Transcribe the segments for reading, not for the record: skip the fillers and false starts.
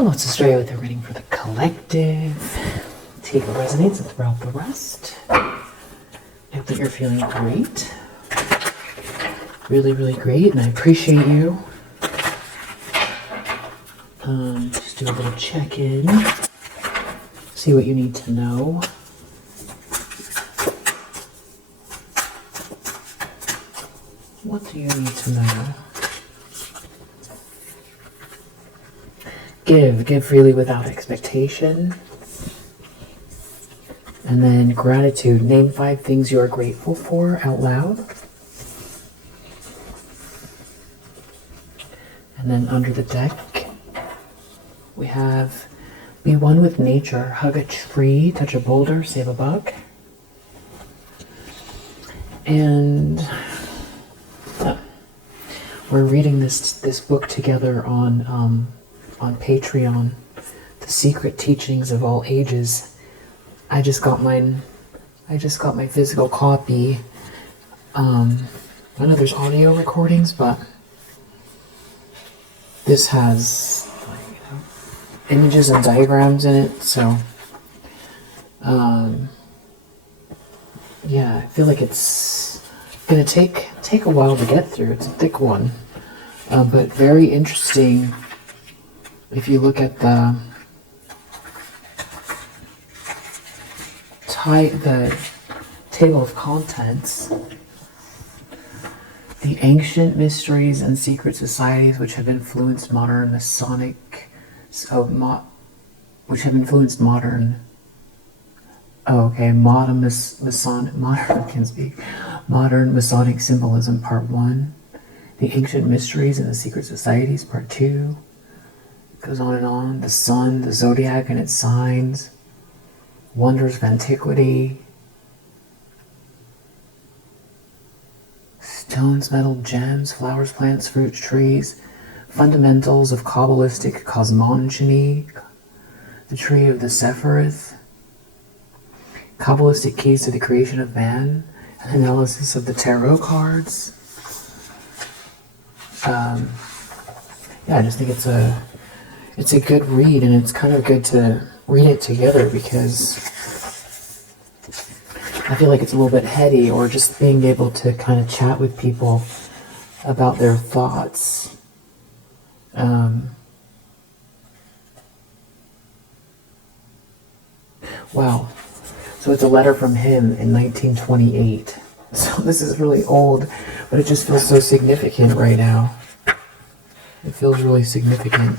Let's start with a reading for the collective. Take what resonates and throw out the rest. I hope that you're feeling great. Really, really great, and I appreciate you. Just do a little check-in. See what you need to know. What do you need to know? Give freely without expectation. And then gratitude. Name 5 things you are grateful for out loud. And then under the deck, we have be one with nature. Hug a tree, touch a boulder, save a buck. And we're reading this book together on Patreon, The Secret Teachings of All Ages. I just got my physical copy. I know there's audio recordings, but this has images and diagrams in it, so yeah, I feel like it's gonna take a while to get through. It's a thick one, but very interesting. If you look at the table of contents, the ancient mysteries and secret societies which have influenced modern Masonic, modern Masonic symbolism, part 1. The ancient mysteries and the secret societies, part 2. Goes on and on. The sun, the zodiac and its signs, wonders of antiquity, stones, metal, gems, flowers, plants, fruits, trees, fundamentals of Kabbalistic cosmogony, the tree of the Sephiroth, Kabbalistic keys to the creation of man, an analysis of the tarot cards. Yeah, I just think it's a good read, and it's kind of good to read it together because I feel like it's a little bit heady, or just being able to kind of chat with people about their thoughts. Wow. So it's a letter from him in 1928. So this is really old, but it just feels so significant right now. It feels really significant.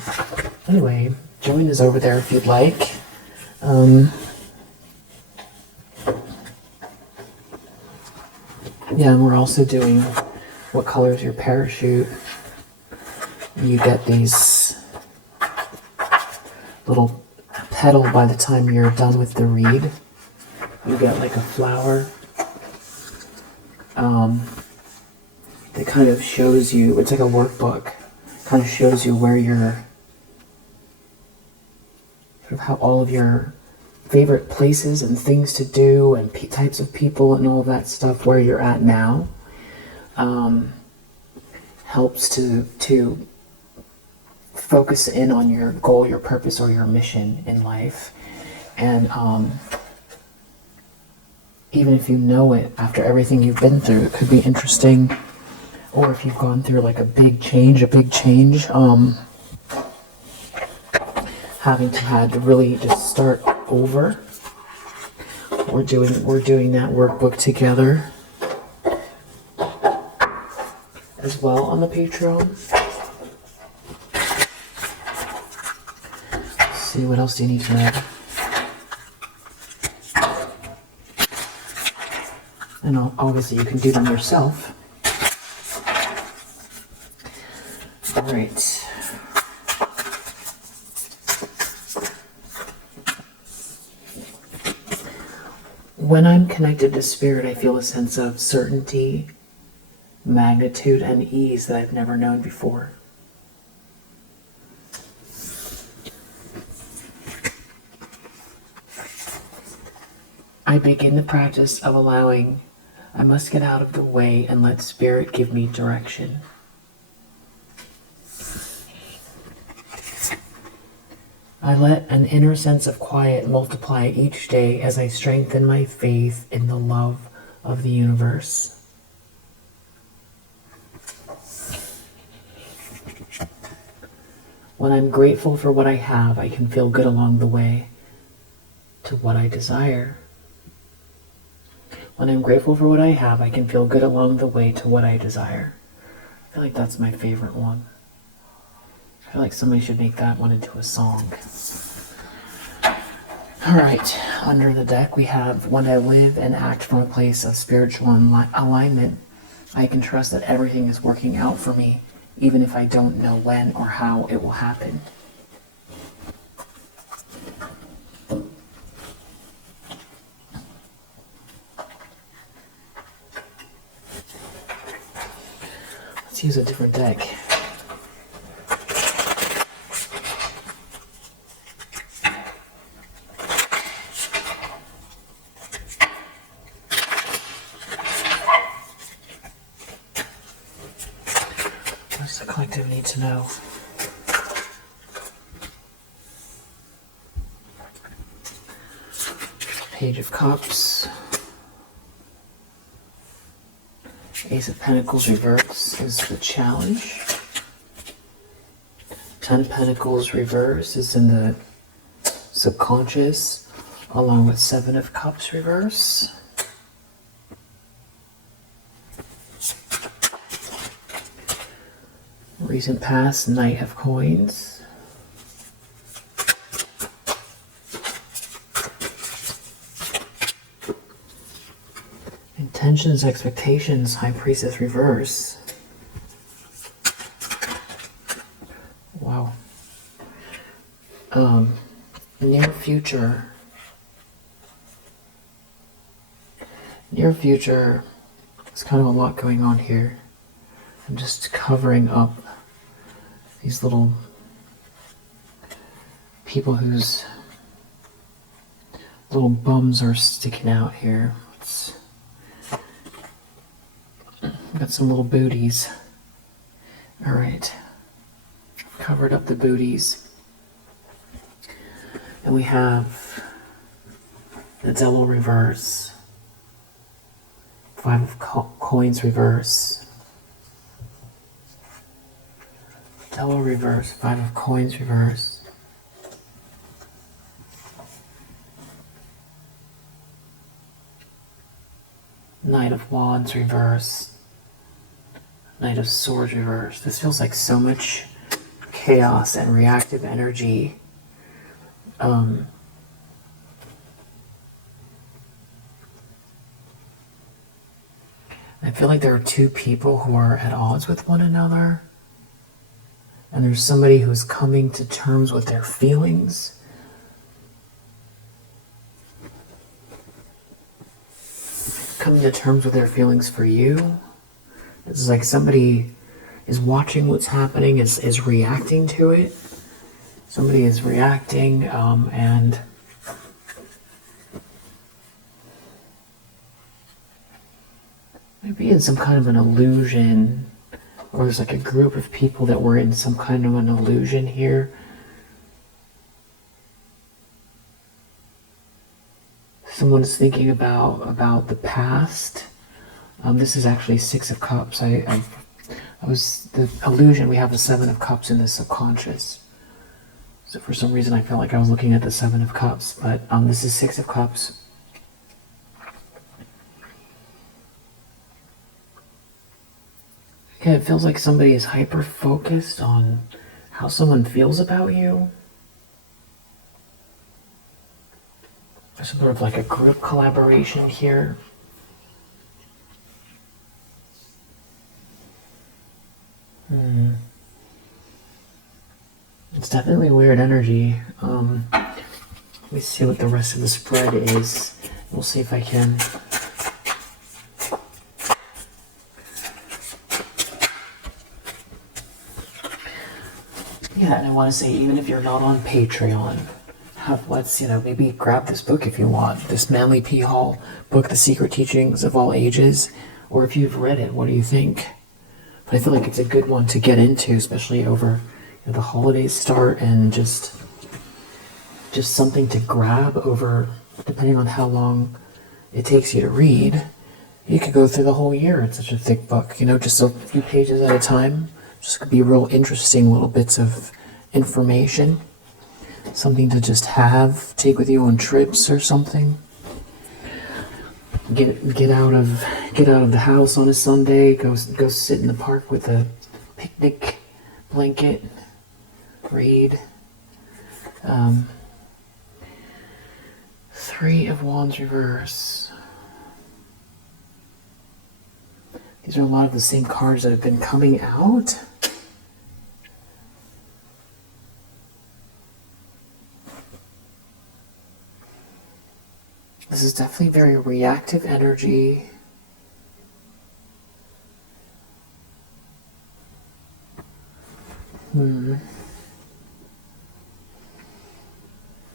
Anyway, join us over there if you'd like. Yeah, and we're also doing what color is your parachute. You get these little petal by the time you're done with the read. You get like a flower that kind of shows you, it's like a workbook, kind of shows you where you're, sort of how all of your favorite places and things to do and types of people and all of that stuff, where you're at now. Helps to focus in on your goal, your purpose, or your mission in life. And even if you know it after everything you've been through, it could be interesting. Or if you've gone through like a big change, having to really just start over. We're doing that workbook together as well on the Patreon. Let's see, what else do you need to know? And obviously you can do them yourself. All right. When I'm connected to spirit, I feel a sense of certainty, magnitude, and ease that I've never known before. I begin the practice of allowing. I must get out of the way and let spirit give me direction. I let an inner sense of quiet multiply each day as I strengthen my faith in the love of the universe. When I'm grateful for what I have, I can feel good along the way to what I desire. When I'm grateful for what I have, I can feel good along the way to what I desire. I feel like that's my favorite one. I feel like somebody should make that one into a song. Alright, under the deck we have, when I live and act from a place of spiritual alignment, I can trust that everything is working out for me, even if I don't know when or how it will happen. Let's use a different deck. What does the collective need to know? Page of Cups. Ace of Pentacles reverse is the challenge. 10 of Pentacles reverse is in the subconscious, along with 7 of Cups reverse. Recent past, Knight of Coins. Intentions, expectations, High Priestess reverse. Wow. Near future. Near future. There's kind of a lot going on here. I'm just covering up these little people whose little bums are sticking out here. Got some little booties. Alright. Covered up the booties. And we have the Devil reverse. 5 of Coins reverse. Devil reverse. 5 of Coins reverse. Knight of Wands reverse. Knight of Swords reverse. This feels like so much chaos and reactive energy. I feel like there are two people who are at odds with one another. And there's somebody who's coming to terms with their feelings. Coming to terms with their feelings for you. It's like somebody is watching what's happening, is reacting to it. Somebody is reacting and maybe in some kind of an illusion, or there's like a group of people that were in some kind of an illusion here. Someone's thinking about the past. This is actually 6 of Cups. I was the illusion. We have the 7 of Cups in the subconscious. So for some reason I felt like I was looking at the 7 of Cups, but this is 6 of Cups. Yeah, it feels like somebody is hyper-focused on how someone feels about you. There's sort of like a group collaboration here. It's definitely weird energy. Let me see what the rest of the spread is. We'll see if I can. Yeah, and I want to say, even if you're not on Patreon, let's, maybe grab this book if you want. This Manly P. Hall book, The Secret Teachings of All Ages. Or if you've read it, what do you think? But I feel like it's a good one to get into, especially over the holidays start, and just just something to grab over, depending on how long it takes you to read. You could go through the whole year. It's such a thick book, just a few pages at a time. Just could be real interesting little bits of information. Something to just take with you on trips or something. Get out of the house on a Sunday. Go sit in the park with a picnic blanket. Read. Three of Wands reverse. These are a lot of the same cards that have been coming out. This is definitely very reactive energy.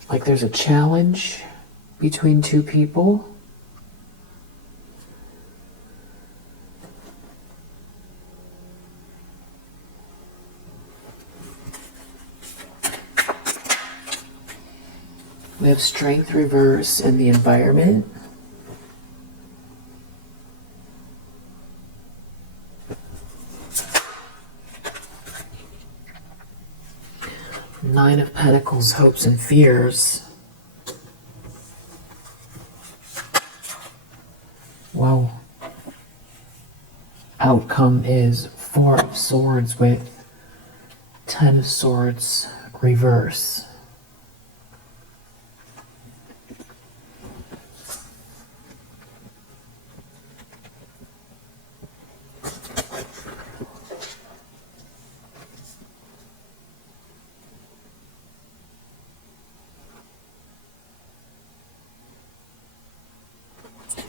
Like there's a challenge between two people. We have strength reverse in the environment. Nine of Pentacles, hopes and fears. Wow. Outcome is Four of Swords with Ten of Swords reverse.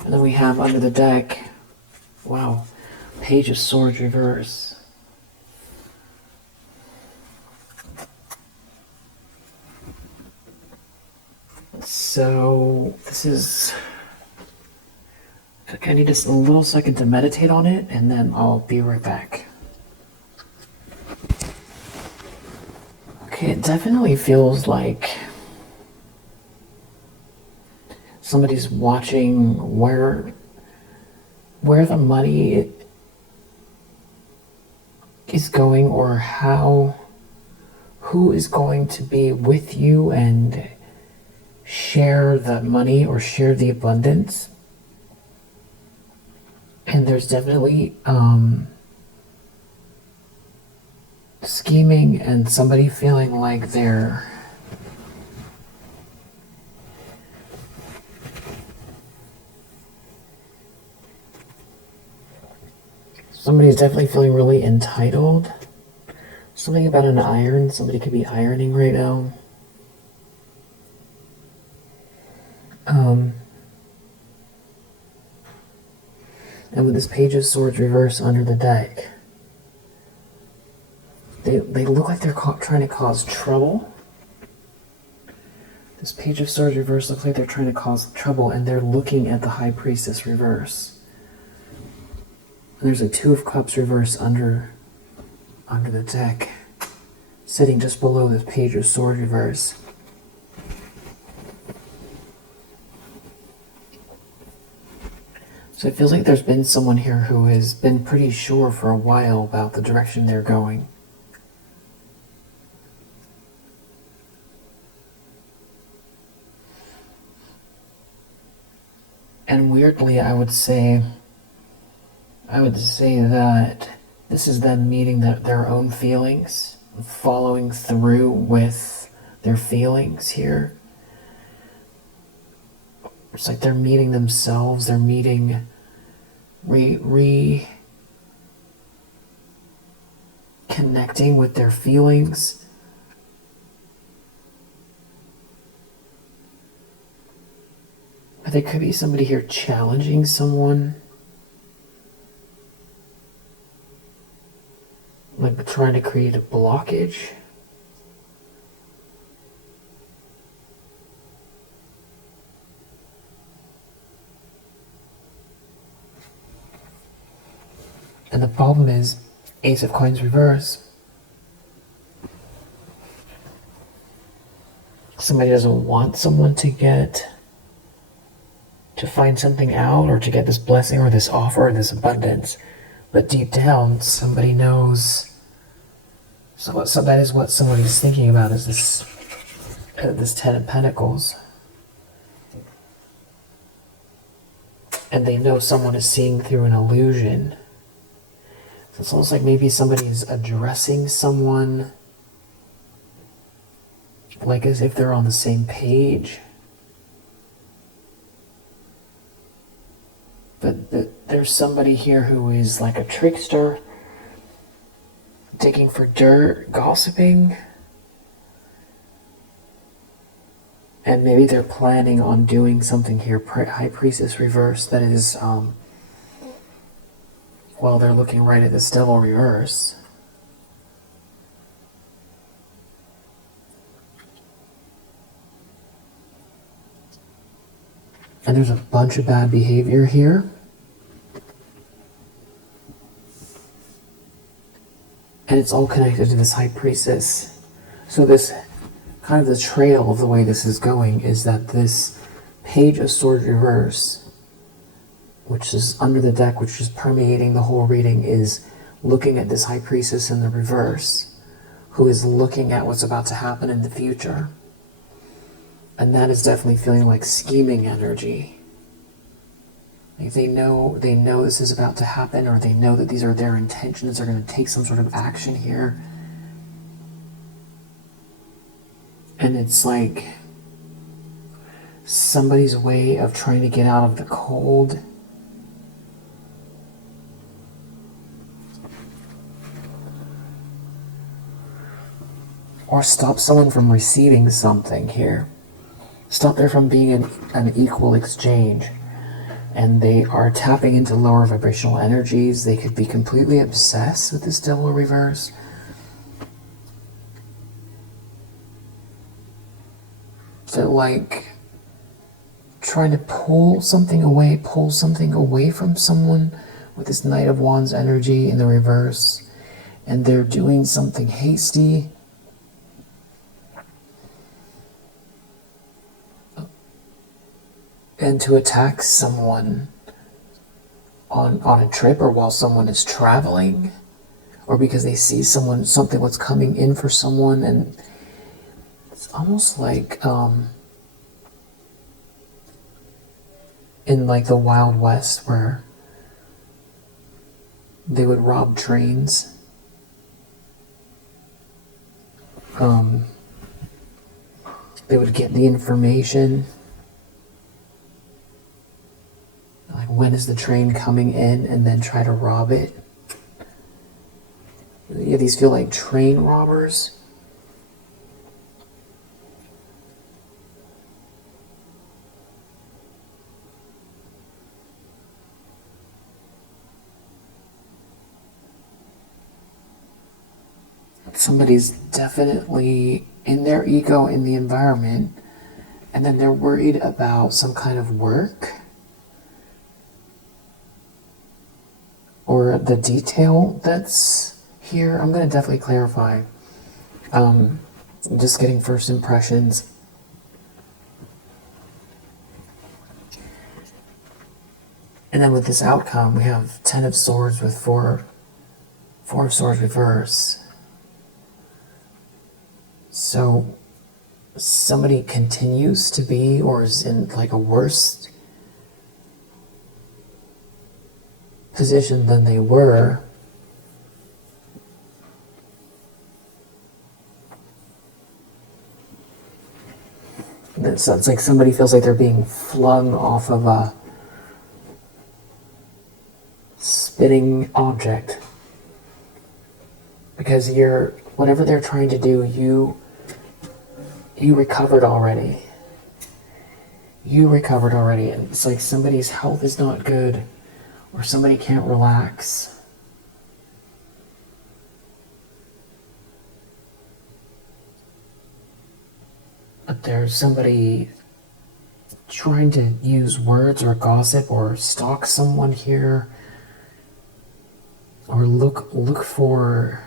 And then we have under the deck, wow, Page of Swords reverse. So this is, I need just a little second to meditate on it, and then I'll be right back. Okay, it definitely feels like somebody's watching where the money is going, or who is going to be with you and share the money or share the abundance. And there's definitely scheming and somebody feeling like somebody's definitely feeling really entitled. Something about an iron. Somebody could be ironing right now. And with this Page of Swords reverse under the deck, they look like they're trying to cause trouble. This Page of Swords reverse looks like they're trying to cause trouble, and they're looking at the High Priestess reverse. And there's a Two of Cups reverse under the deck, sitting just below this Page of Swords reverse. So it feels like there's been someone here who has been pretty sure for a while about the direction they're going. And weirdly, I would say that this is them meeting their own feelings, following through with their feelings here. It's like they're meeting themselves, they're meeting, connecting with their feelings. But there could be somebody here challenging someone. Like trying to create a blockage. And the problem is, Ace of Coins reverse. Somebody doesn't want someone to find something out or to get this blessing or this offer or this abundance. But deep down, somebody knows. So that is what somebody's thinking about, is this Ten of Pentacles. And they know someone is seeing through an illusion. So it's almost like maybe somebody's addressing someone like as if they're on the same page. But there's somebody here who is like a trickster, digging for dirt, gossiping. And maybe they're planning on doing something here. High Priestess reverse, that is, well, they're looking right at this Devil reverse. And there's a bunch of bad behavior here. And it's all connected to this High Priestess. So this kind of the trail of the way this is going is that this Page of Swords reverse, which is under the deck, which is permeating the whole reading, is looking at this High Priestess in the reverse, who is looking at what's about to happen in the future. And that is definitely feeling like scheming energy. Like they know this is about to happen, or they know that these are their intentions, they're going to take some sort of action here. And it's like somebody's way of trying to get out of the cold. Or stop someone from receiving something here. Stop there from being an equal exchange. And they are tapping into lower vibrational energies. They could be completely obsessed with this Devil reverse. So like trying to pull something away from someone with this Knight of Wands energy in the reverse. And they're doing something hasty. And to attack someone on a trip, or while someone is traveling, or because they see something was coming in for someone. And it's almost like in like the Wild West, where they would rob trains. They would get the information, like when is the train coming in, and then try to rob it. Yeah, these feel like train robbers. Somebody's definitely in their ego in the environment, and then they're worried about some kind of work or the detail that's here. I'm going to definitely clarify. Just getting first impressions. And then with this outcome, we have Ten of Swords with Four of Swords reverse. So somebody continues to be, or is in like a worse position than they were. So it's like somebody feels like they're being flung off of a spinning object. Because whatever they're trying to do, you recovered already. You recovered already. And it's like somebody's health is not good, or somebody can't relax. But there's somebody trying to use words or gossip or stalk someone here, or look for,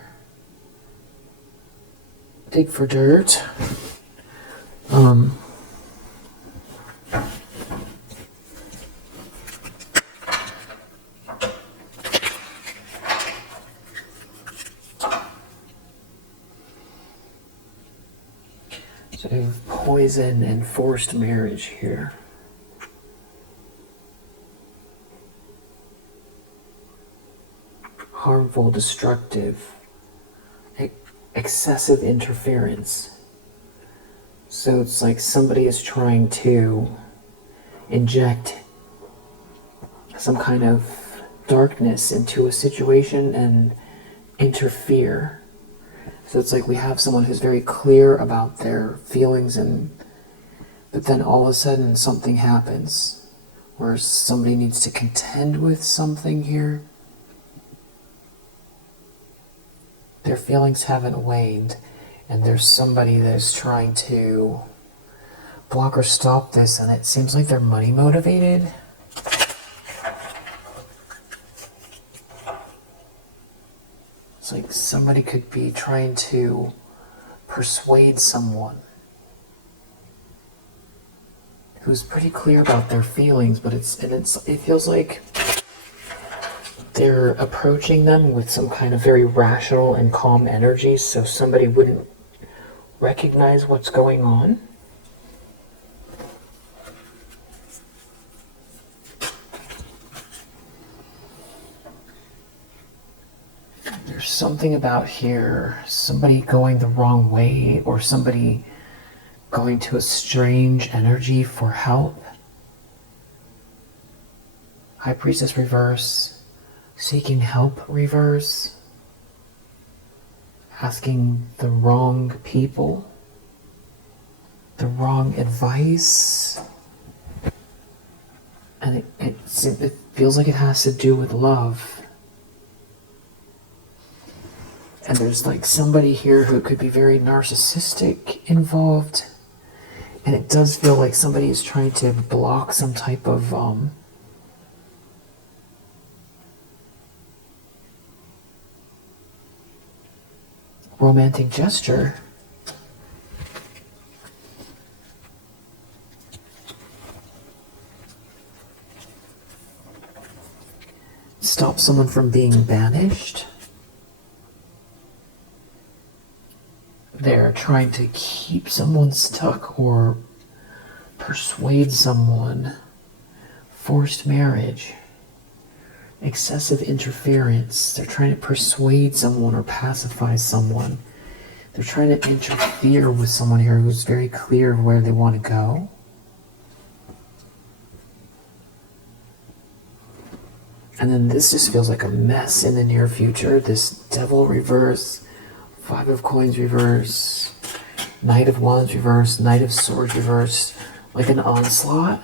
dig for dirt. So we have poison and forced marriage here. Harmful, destructive, excessive interference. So it's like somebody is trying to inject some kind of darkness into a situation and interfere. So it's like we have someone who's very clear about their feelings, but then all of a sudden something happens where somebody needs to contend with something here. Their feelings haven't waned, and there's somebody that is trying to block or stop this, and it seems like they're money motivated. It's like somebody could be trying to persuade someone who's pretty clear about their feelings, but it feels like they're approaching them with some kind of very rational and calm energy, so somebody wouldn't recognize what's going on. There's something about here, somebody going the wrong way, or somebody going to a strange energy for help. High Priestess reverse, seeking help reverse, asking the wrong people, the wrong advice. And it feels like it has to do with love. And there's like somebody here who could be very narcissistic involved. And it does feel like somebody is trying to block some type of romantic gesture. Stop someone from being banished. They're trying to keep someone stuck or persuade someone. Forced marriage. Excessive interference. They're trying to persuade someone or pacify someone. They're trying to interfere with someone here who's very clear where they want to go. And then this just feels like a mess in the near future. This Devil reverse, Five of Coins reverse, Knight of Wands reverse, Knight of Swords reverse, like an onslaught.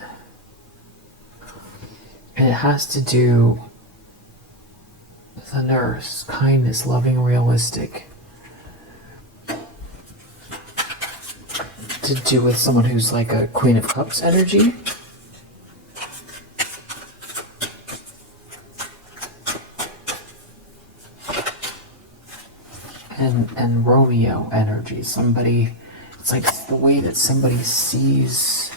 And it has to do with the nurse, kindness, loving, realistic. To do with someone who's like a Queen of Cups energy. And Romeo energy. Somebody, it's like the way that somebody sees,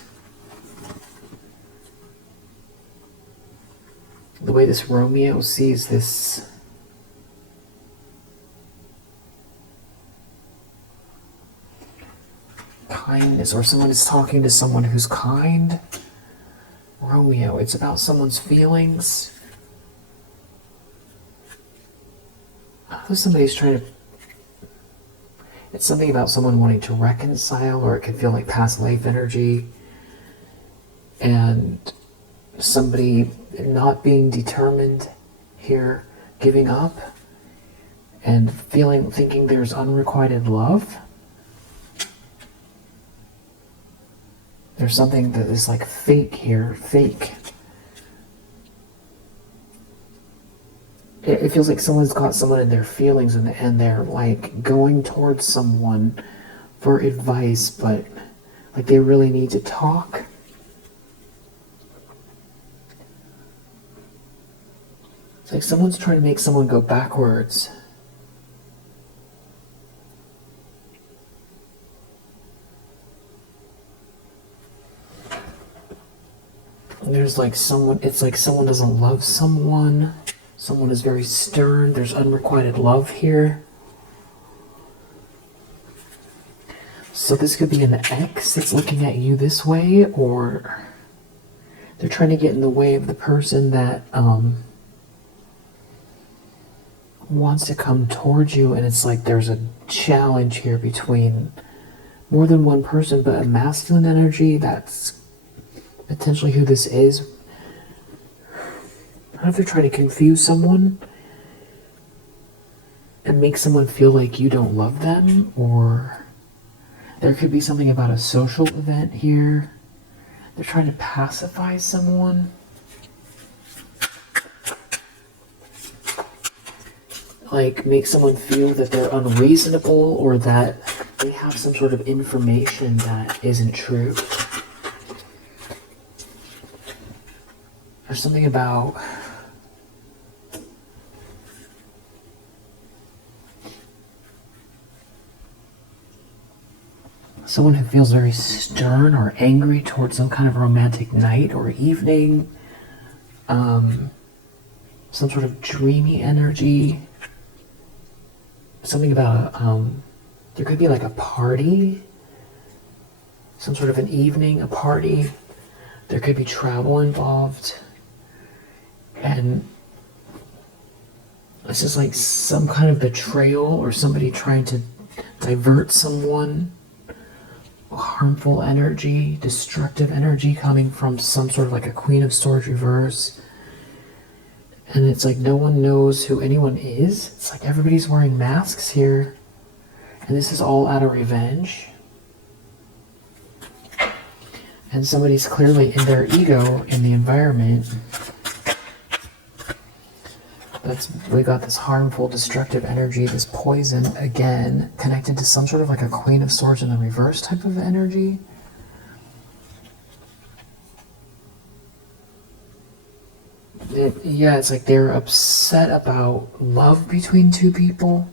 the way this Romeo sees this kindness, or someone is talking to someone who's kind. Romeo, it's about someone's feelings. Somebody's trying to, it's something about someone wanting to reconcile, or it can feel like past life energy, and somebody not being determined here, giving up, and thinking there's unrequited love. There's something that is like fake here, fake. It feels like someone's got someone in their feelings, and they're like going towards someone for advice, but like they really need to talk. It's like someone's trying to make someone go backwards. There's like someone, it's like someone doesn't love someone. Someone is very stern. There's unrequited love here. So this could be an ex that's looking at you this way, or they're trying to get in the way of the person that wants to come towards you, and it's like there's a challenge here between more than one person, but a masculine energy, that's potentially who this is. I don't know if they're trying to confuse someone and make someone feel like you don't love them, or there could be something about a social event here. They're trying to pacify someone. Like make someone feel that they're unreasonable, or that they have some sort of information that isn't true. There's something about someone who feels very stern or angry towards some kind of romantic night or evening. Some sort of dreamy energy. Something about there could be like a party, some sort of an evening, a party. There could be travel involved, and this is like some kind of betrayal or somebody trying to divert someone. Harmful energy, destructive energy coming from some sort of like a Queen of Swords reverse. And it's like no one knows who anyone is. It's like everybody's wearing masks here. And this is all out of revenge. And somebody's clearly in their ego in the environment. We got this harmful, destructive energy, this poison, again, connected to some sort of like a Queen of Swords in the reverse type of energy. Yeah, it's like they're upset about love between two people.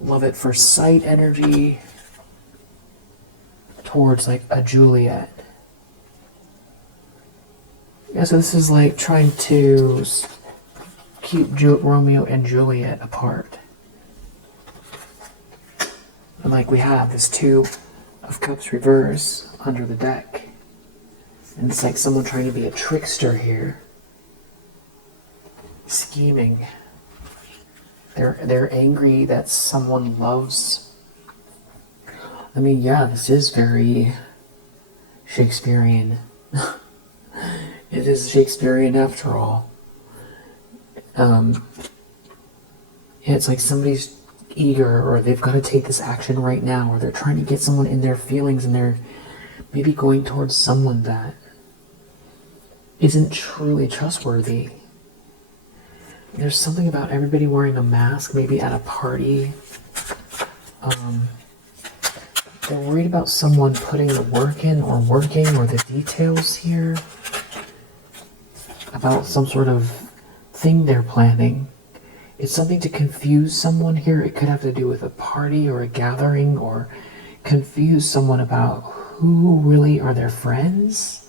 Love at first sight energy towards like a Juliet. Yeah, so this is like trying to keep Romeo and Juliet apart. And like we have this Two of Cups reverse under the deck. And it's like someone trying to be a trickster here. Scheming. They're angry that someone loves. I mean, yeah, this is very Shakespearean. It is Shakespearean after all. Yeah, it's like somebody's eager, or they've got to take this action right now, or they're trying to get someone in their feelings, and they're maybe going towards someone that isn't truly trustworthy. There's something about everybody wearing a mask, maybe at a party. They're worried about someone putting the work in or working, or the details here. About some sort of thing they're planning. It's something to confuse someone here. It could have to do with a party or a gathering, or confuse someone about who really are their friends.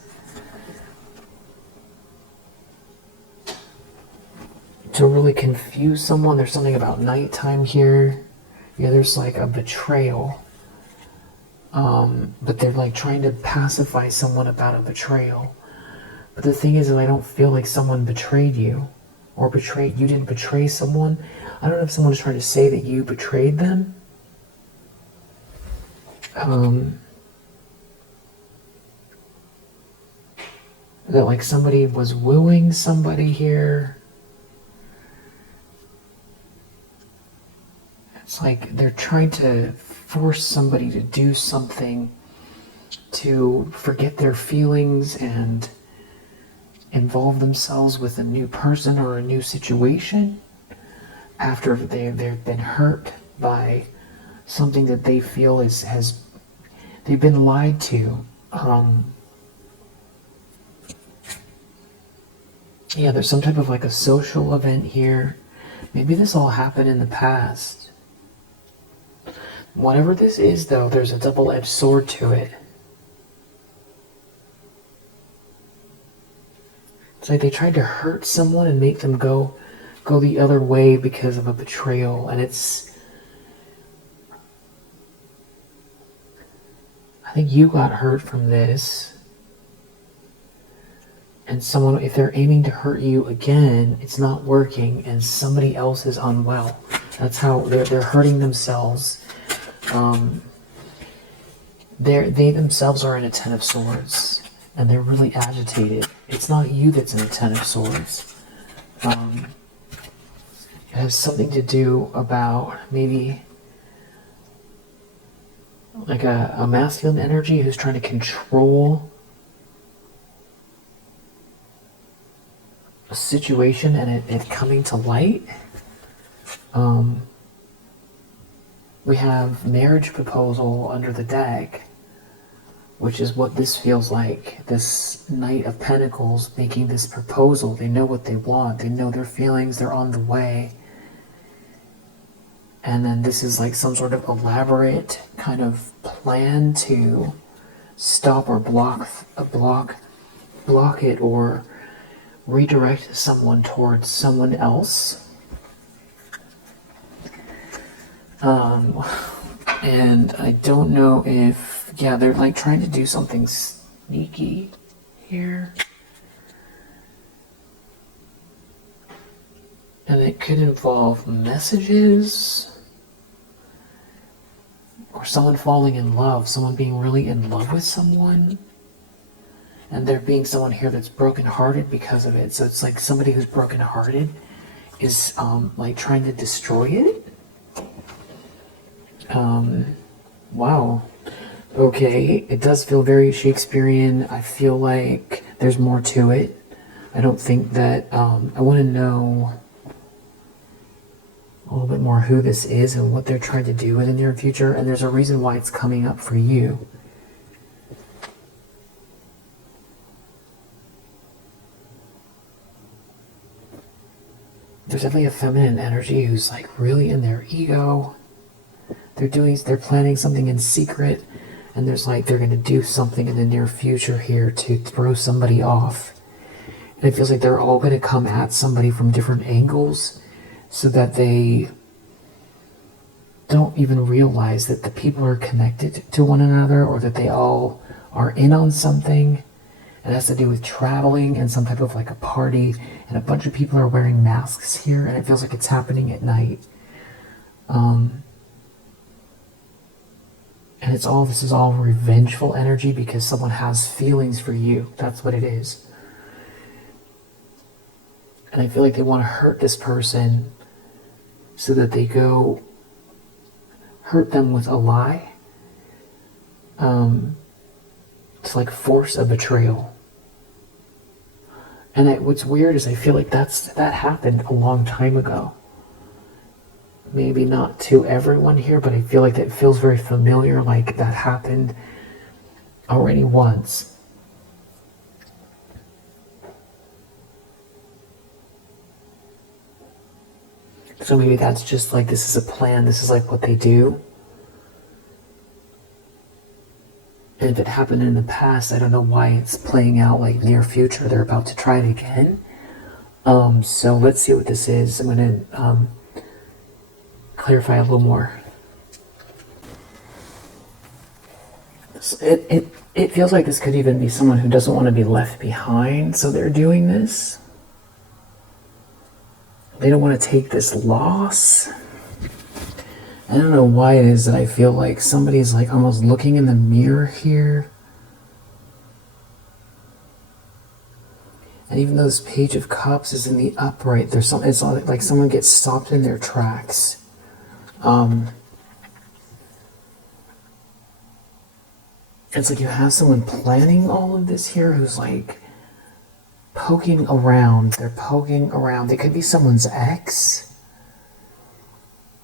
To really confuse someone. There's something about nighttime here. Yeah, there's like a betrayal. But they're like trying to pacify someone about a betrayal. But the thing is that I don't feel like someone betrayed you. Or you didn't betray someone. I don't know if someone is trying to say that you betrayed them. That like somebody was wooing somebody here. It's like they're trying to force somebody to do something to forget their feelings and involve themselves with a new person or a new situation after they've been hurt by something that they feel they've been lied to. Yeah, there's some type of like a social event here. Maybe this all happened in the past. Whatever this is, though, there's a double-edged sword to it. It's like they tried to hurt someone and make them go the other way because of a betrayal. And I think you got hurt from this. And someone, if they're aiming to hurt you again, it's not working, and somebody else is unwell. That's how they're hurting themselves. They themselves are in a Ten of Swords, and they're really agitated. It's not you that's in a Ten of Swords. It has something to do about maybe like a masculine energy who's trying to control a situation and it coming to light. We have marriage proposal under the deck, which is what this feels like. This Knight of Pentacles making this proposal. They know what they want. They know their feelings. They're on the way. And then this is like some sort of elaborate kind of plan to stop or block it or redirect someone towards someone else. And I don't know if, yeah, they're like trying to do something sneaky here. And it could involve messages or someone falling in love, someone being really in love with someone. And there being someone here that's brokenhearted because of it. So it's like somebody who's brokenhearted is like trying to destroy it. Wow. Okay, it does feel very Shakespearean. I feel like there's more to it. I don't think that, I want to know a little bit more who this is and what they're trying to do in the near future. And there's a reason why it's coming up for you. There's definitely a feminine energy who's like really in their ego. They're planning something in secret, and there's like they're going to do something in the near future here to throw somebody off. And it feels like they're all going to come at somebody from different angles so that they don't even realize that the people are connected to one another or that they all are in on something. It has to do with traveling and some type of like a party, and a bunch of people are wearing masks here, and it feels like it's happening at night. And this is all revengeful energy because someone has feelings for you. That's what it is. And I feel like they want to hurt this person so that they go hurt them with a lie. To like force a betrayal. And what's weird is I feel like that happened a long time ago. Maybe not to everyone here, but I feel like that feels very familiar, like that happened already once. So maybe that's just like, this is a plan, this is like what they do. And if it happened in the past, I don't know why it's playing out like near future. They're about to try it again. So let's see what this is. I'm going to clarify a little more. It feels like this could even be someone who doesn't want to be left behind, so they're doing this. They don't want to take this loss. I don't know why it is that I feel like somebody's like almost looking in the mirror here. And even though this Page of Cups is in the upright, it's like someone gets stopped in their tracks. It's like you have someone planning all of this here who's like poking around. They're poking around. They could be someone's ex.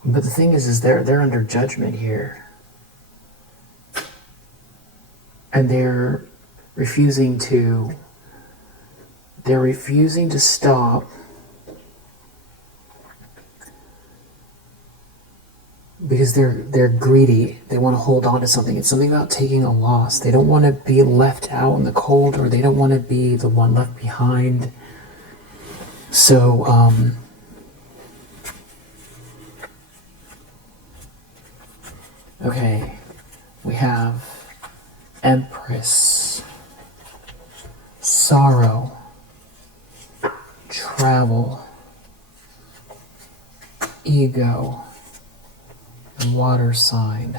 But the thing is they're under judgment here. And they're refusing to stop because they're greedy. They want to hold on to something. It's something about taking a loss. They don't want to be left out in the cold, or they don't want to be the one left behind. So, okay, we have Empress, sorrow, travel, ego, water sign.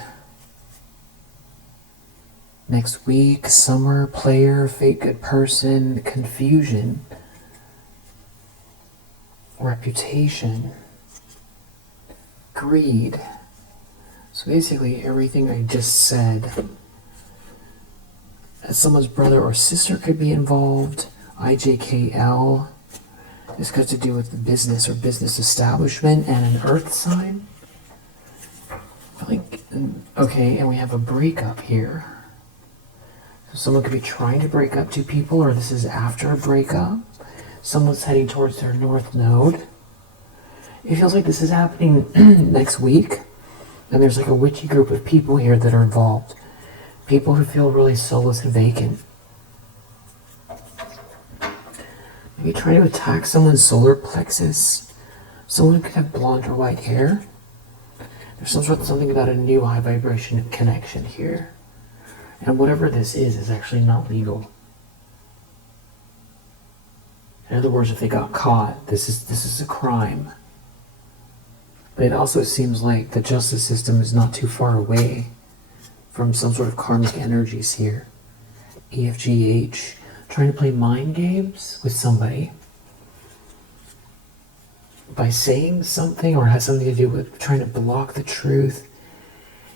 Next week, summer, player, fake good person, confusion, reputation, greed. So basically everything I just said. Someone's brother or sister could be involved. IJKL. This got to do with the business or business establishment and an earth sign. Like, okay, and we have a breakup here. So someone could be trying to break up two people, or this is after a breakup. Someone's heading towards their north node. It feels like this is happening next week. And there's like a witchy group of people here that are involved. People who feel really soulless and vacant. Maybe trying to attack someone's solar plexus. Someone could have blonde or white hair. There's something about a new high vibration connection here. And whatever this is actually not legal. In other words, if they got caught, this is a crime. But it also seems like the justice system is not too far away from some sort of karmic energies here. EFGH, trying to play mind games with somebody by saying something, or has something to do with trying to block the truth.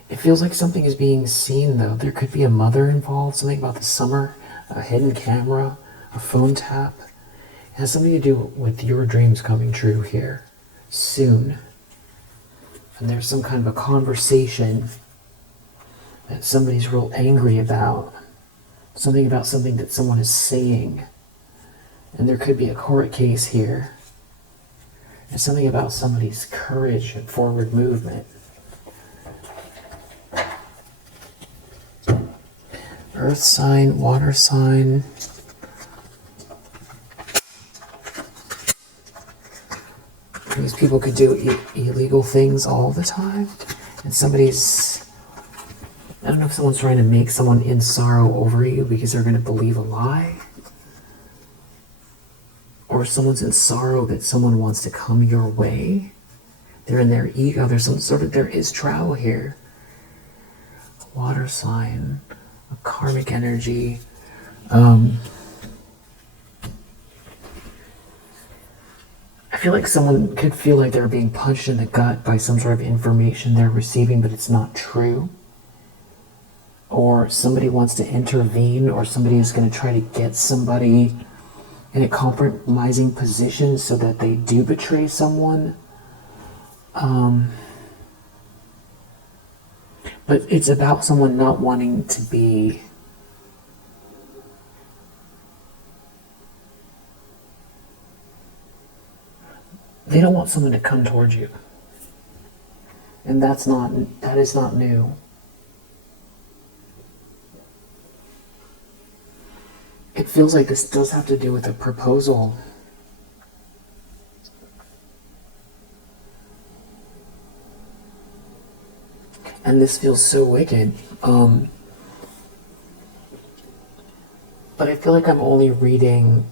It feels like something is being seen, though. There could be a mother involved, something about the summer, a hidden camera, a phone tap. It has something to do with your dreams coming true here soon. And there's some kind of a conversation that somebody's real angry about. Something about something that someone is saying. And there could be a court case here. There's something about somebody's courage and forward movement. Earth sign, water sign. These people could do illegal things all the time. And somebody's... I don't know if someone's trying to make someone in sorrow over you because they're going to believe a lie. Or someone's in sorrow that someone wants to come your way. They're in their ego. There's some sort of... There is travel here. Water sign. A karmic energy. I feel like someone could feel like they're being punched in the gut by some sort of information they're receiving, but it's not true. Or somebody wants to intervene, or somebody is going to try to get somebody in a compromising position so that they do betray someone. But it's about someone not wanting to be... They don't want someone to come towards you. And that is not new. It feels like this does have to do with a proposal. And this feels so wicked. But I feel like I'm only reading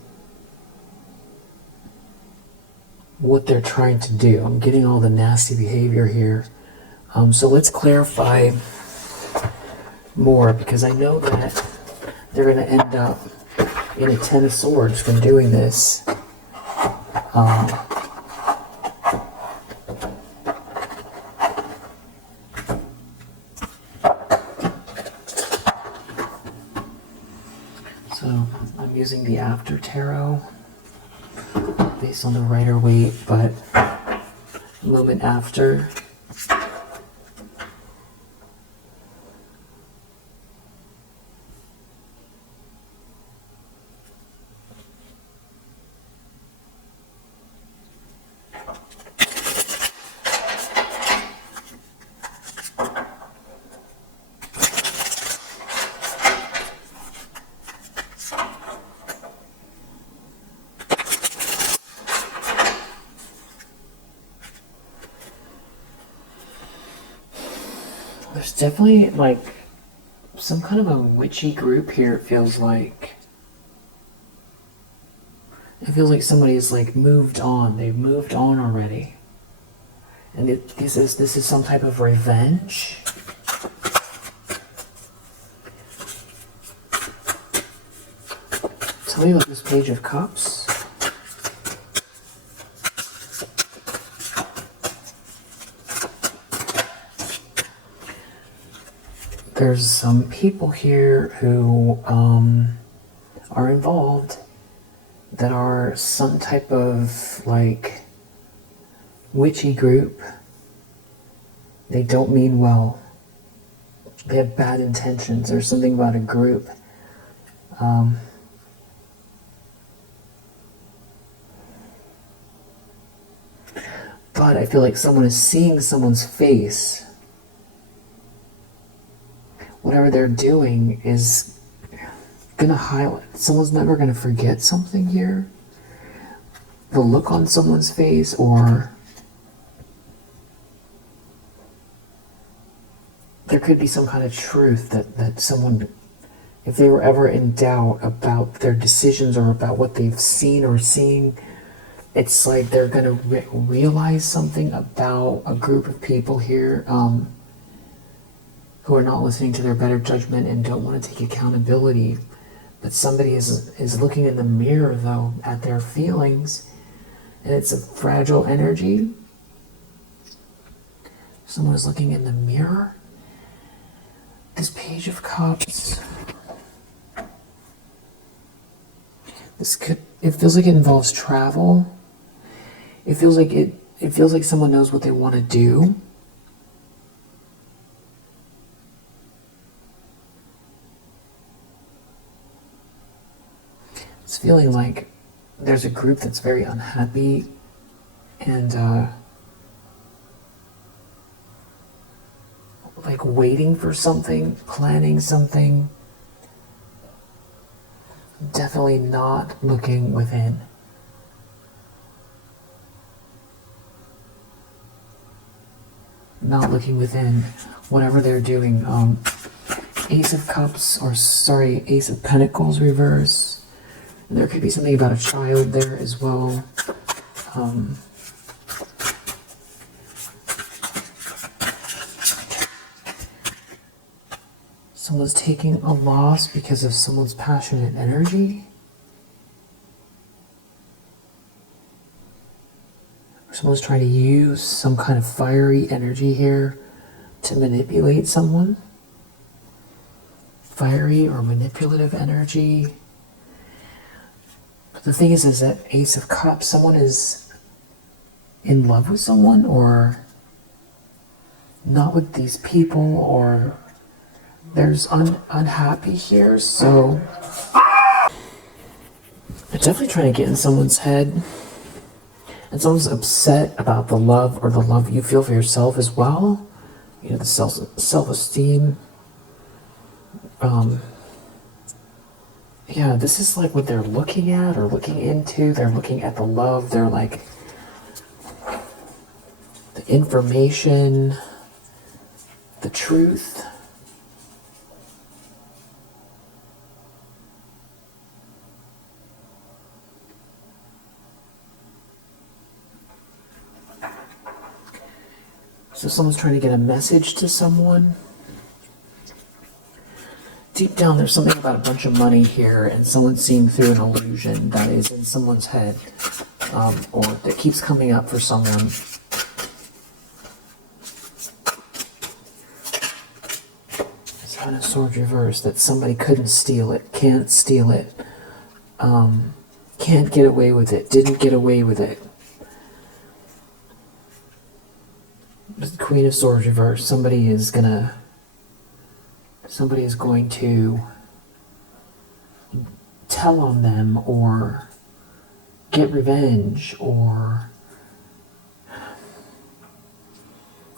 what they're trying to do. I'm getting all the nasty behavior here. So let's clarify more, because I know that they're going to end up in a Ten of Swords from doing this. So I'm using the After Tarot based on the Rider-Waite, but a moment after. There's definitely like some kind of a witchy group here, it feels like. It feels like somebody's like moved on. They've moved on already. And this is some type of revenge. Tell me about this Page of Cups. There's some people here who are involved that are some type of like witchy group. They don't mean well. They have bad intentions. There's something about a group. But I feel like someone is seeing someone's face. Whatever they're doing is gonna highlight. Someone's never gonna forget something here. The look on someone's face, or there could be some kind of truth that someone, if they were ever in doubt about their decisions or about what they've seen or seeing, it's like they're gonna realize something about a group of people here who are not listening to their better judgment and don't want to take accountability. But somebody is looking in the mirror, though, at their feelings, and it's a fragile energy. Someone is looking in the mirror. This Page of Cups. It feels like it involves travel. It feels like someone knows what they want to do. It's feeling like there's a group that's very unhappy and like waiting for something, planning something. Definitely not looking within. Not looking within whatever they're doing. Ace of Cups, or sorry, Ace of Pentacles reverse. There could be something about a child there as well. Someone's taking a loss because of someone's passionate energy. Someone's trying to use some kind of fiery energy here to manipulate someone. Fiery or manipulative energy. But the thing is that Ace of Cups, someone is in love with someone or not with these people, or there's unhappy here, so they're definitely trying to get in someone's head. And someone's upset about the love or the love you feel for yourself as well. You know, the self-esteem. Yeah, this is like what they're looking at or looking into. They're looking at the love. They're like the information, the truth. So someone's trying to get a message to someone. Deep down, there's something about a bunch of money here, and someone's seeing through an illusion that is in someone's head, or that keeps coming up for someone. Seven of Swords reversed, that somebody couldn't steal it, can't steal it, can't get away with it, didn't get away with it. The Queen of Swords reversed, somebody is going to tell on them or get revenge, or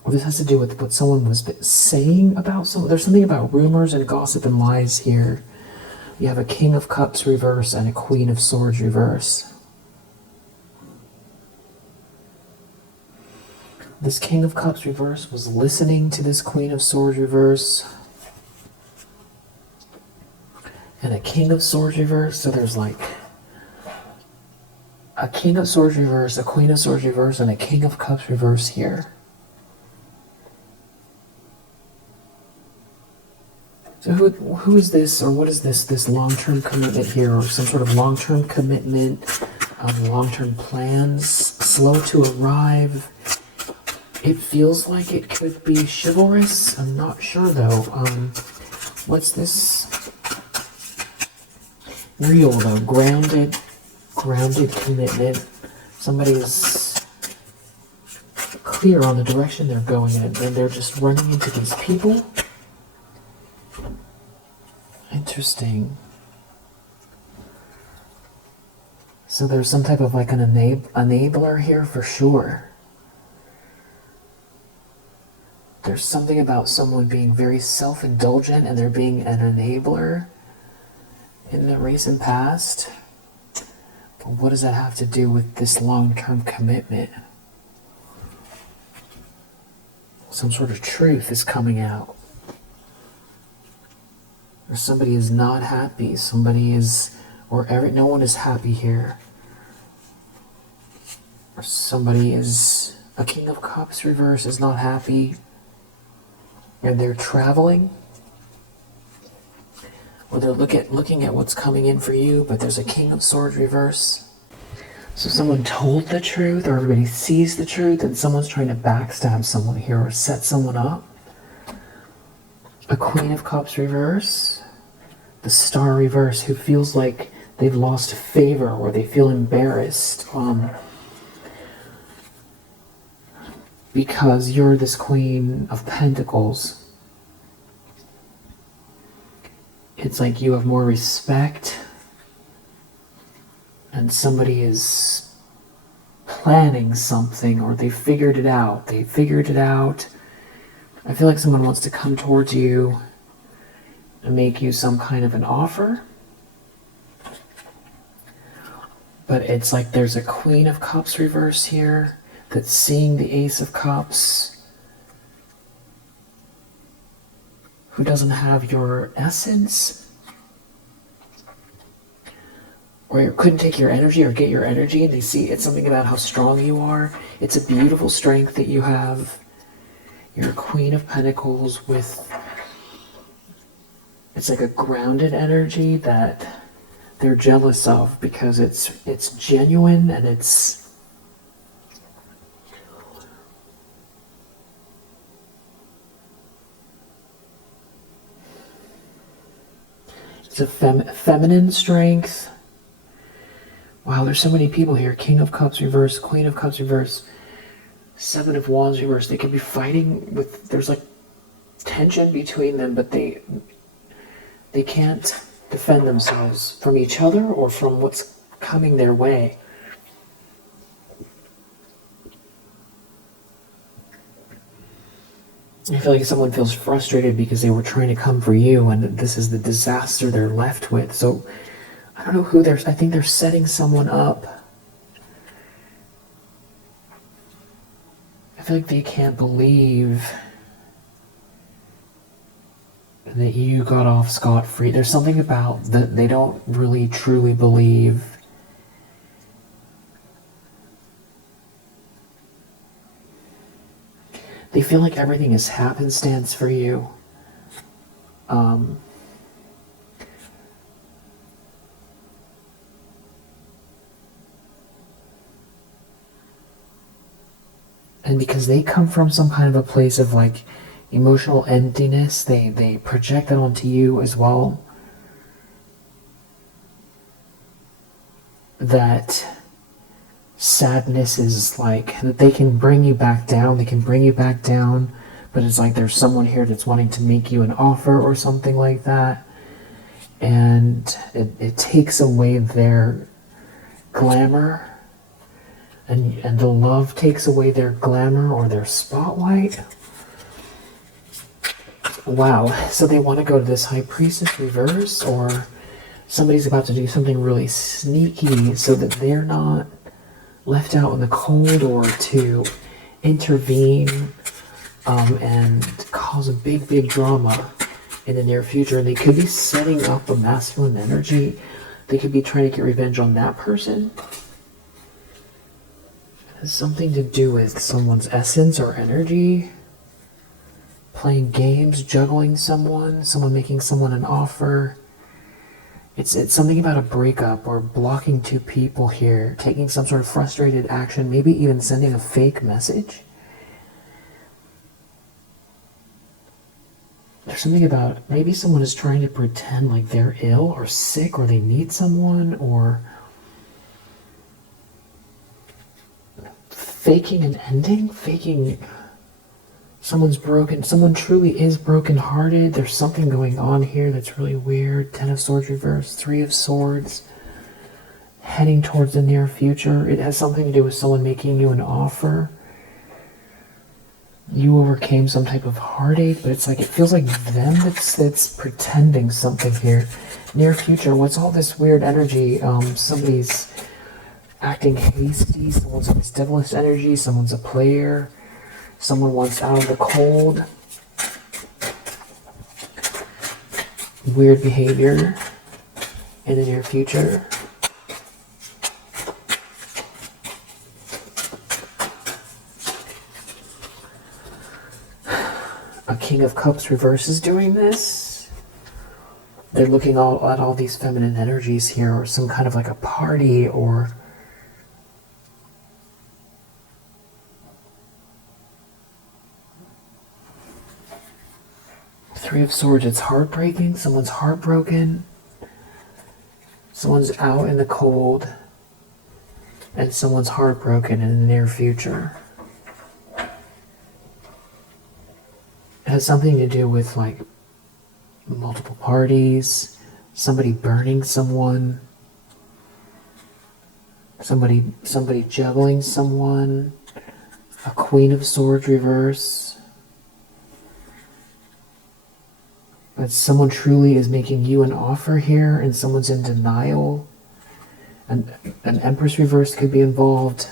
this has to do with what someone was saying about someone. There's something about rumors and gossip and lies here. You have a King of Cups reverse and a Queen of Swords reverse. This King of Cups reverse was listening to this Queen of Swords reverse. And a King of Swords reverse. So there's like a King of Swords reverse, a Queen of Swords reverse, and a King of Cups reverse here. So who is this, or what is this long-term commitment here, or some sort of long-term commitment, long-term plans, slow to arrive? It feels like it could be chivalrous. I'm not sure though. What's this? Real though, grounded commitment. Somebody's clear on the direction they're going in, and they're just running into these people. Interesting. So there's some type of like an enabler here for sure. There's something about someone being very self-indulgent and they're being an enabler in the recent past. But what does that have to do with this long-term commitment? Some sort of truth is coming out. Or somebody is not happy. Somebody is, no one is happy here. Or somebody is, a King of Cups reverse is not happy. And they're traveling. Or they're looking at what's coming in for you, but there's a King of Swords reverse. So someone told the truth, or everybody sees the truth, and someone's trying to backstab someone here or set someone up. A Queen of Cups reverse. The Star reverse, who feels like they've lost favor or they feel embarrassed because you're this Queen of Pentacles. It's like you have more respect and somebody is planning something, or they figured it out. I feel like someone wants to come towards you and make you some kind of an offer. But it's like there's a Queen of Cups reverse here that's seeing the Ace of Cups, who doesn't have your essence, or couldn't take your energy or get your energy, and they see it's something about how strong you are. It's a beautiful strength that you have. You're a Queen of Pentacles with, it's like a grounded energy that they're jealous of because it's genuine and it's a feminine strength. Wow, there's so many people here. King of Cups reverse, Queen of Cups reverse, Seven of Wands reverse. They could be fighting with, there's like tension between them, but they can't defend themselves from each other or from what's coming their way. I feel like someone feels frustrated because they were trying to come for you and this is the disaster they're left with. So I don't know who I think they're setting someone up. I feel like they can't believe that you got off scot-free. There's something about that they don't really truly believe. They feel like everything is happenstance for you. And because they come from some kind of a place of like emotional emptiness, they project that onto you as well. That sadness is like, that they can bring you back down, but it's like there's someone here that's wanting to make you an offer or something like that. And it takes away their glamour. And the love takes away their glamour or their spotlight. Wow, so they want to go to this High Priestess reverse, or somebody's about to do something really sneaky so that they're not left out in the cold, or to intervene and cause a big drama in the near future. And they could be setting up a masculine energy. They could be trying to get revenge on that person. It has something to do with someone's essence or energy. Playing games, juggling someone making someone an offer. It's something about a breakup or blocking two people here, taking some sort of frustrated action, maybe even sending a fake message. There's something about maybe someone is trying to pretend like they're ill or sick or they need someone, or faking an ending, faking someone's broken, someone truly is brokenhearted. There's something going on here that's really weird. 10 of Swords reversed, 3 of Swords, heading towards the near future. It has something to do with someone making you an offer. You overcame some type of heartache, but it's like, it feels like them that's pretending something here. Near future, what's all this weird energy? Somebody's acting hasty, someone's on this devilish energy, someone's a player, someone wants out of the cold. Weird behavior in the near future. A King of Cups reverse is doing this. They're looking at all these feminine energies here, or some kind of like a party, or Three of Swords. It's heartbreaking. Someone's heartbroken. Someone's out in the cold, and someone's heartbroken in the near future. It has something to do with like multiple parties, somebody burning someone, somebody juggling someone, a Queen of Swords reverse. But someone truly is making you an offer here, and someone's in denial. And an Empress reverse could be involved.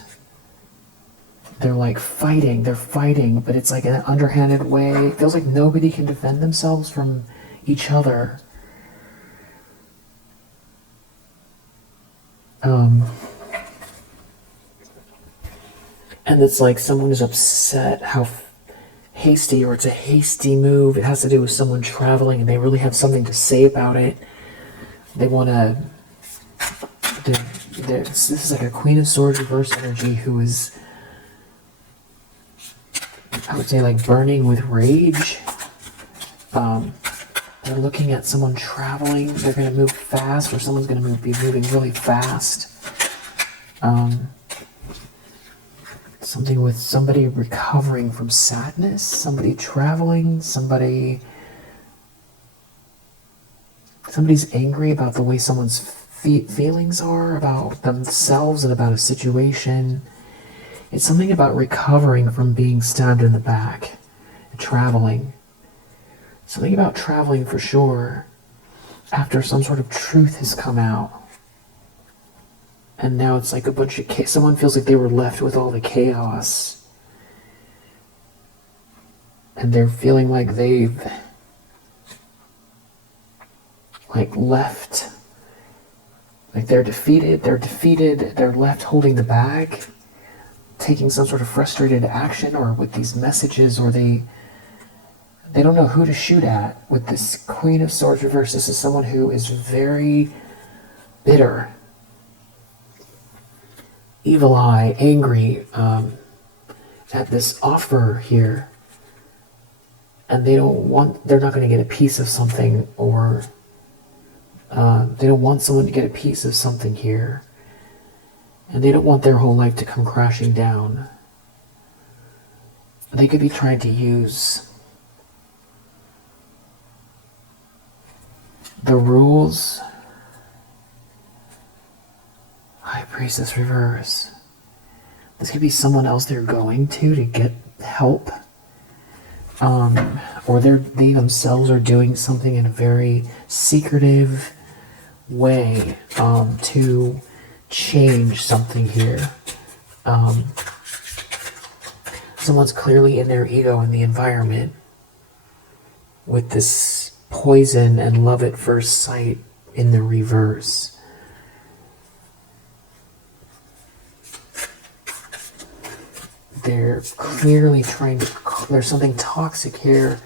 They're like fighting, but it's like in an underhanded way. It feels like nobody can defend themselves from each other. And it's like someone is upset how hasty, or it's a hasty move. It has to do with someone traveling and they really have something to say about it. They want to... This is like a Queen of Swords reverse energy who is, I would say, like burning with rage. They're looking at someone traveling. They're going to move fast, or someone's going to be moving really fast. Something with somebody recovering from sadness, somebody traveling, somebody's angry about the way someone's feelings are about themselves and about a situation. It's something about recovering from being stabbed in the back and traveling. Something about traveling for sure after some sort of truth has come out. And now it's like a bunch of chaos. Someone feels like they were left with all the chaos. And they're feeling like they've left. Like they're defeated, they're left holding the bag, taking some sort of frustrated action, or with these messages, or they don't know who to shoot at. With this Queen of Swords reverse, this is someone who is very bitter, evil eye, angry at this offer here, and they're not going to get a piece of something, or they don't want someone to get a piece of something here, and they don't want their whole life to come crashing down. They could be trying to use the rules. High Priestess reverse. This could be someone else they're going to get help. Or they themselves are doing something in a very secretive way to someone's clearly in their ego in the environment with this poison and love at first sight in the reverse. They're clearly trying to, there's something toxic here.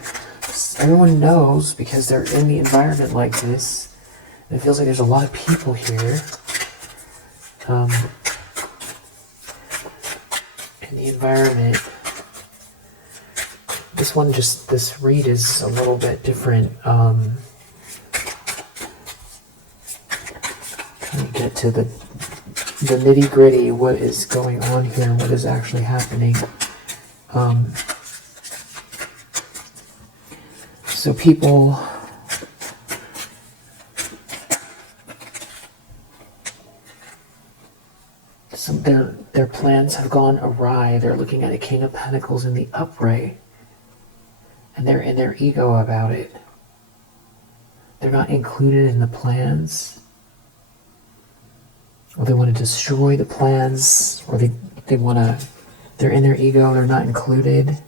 Everyone knows because they're in the environment like this. It feels like there's a lot of people here. In the environment. This read is a little bit different. Trying to get to the nitty-gritty, what is going on here, what is actually happening. So people, their plans have gone awry. They're looking at a King of Pentacles in the upright, and they're in their ego about it. They're not included in the plans, or they want to destroy the plans, or they want to, they're in their ego, they're not included.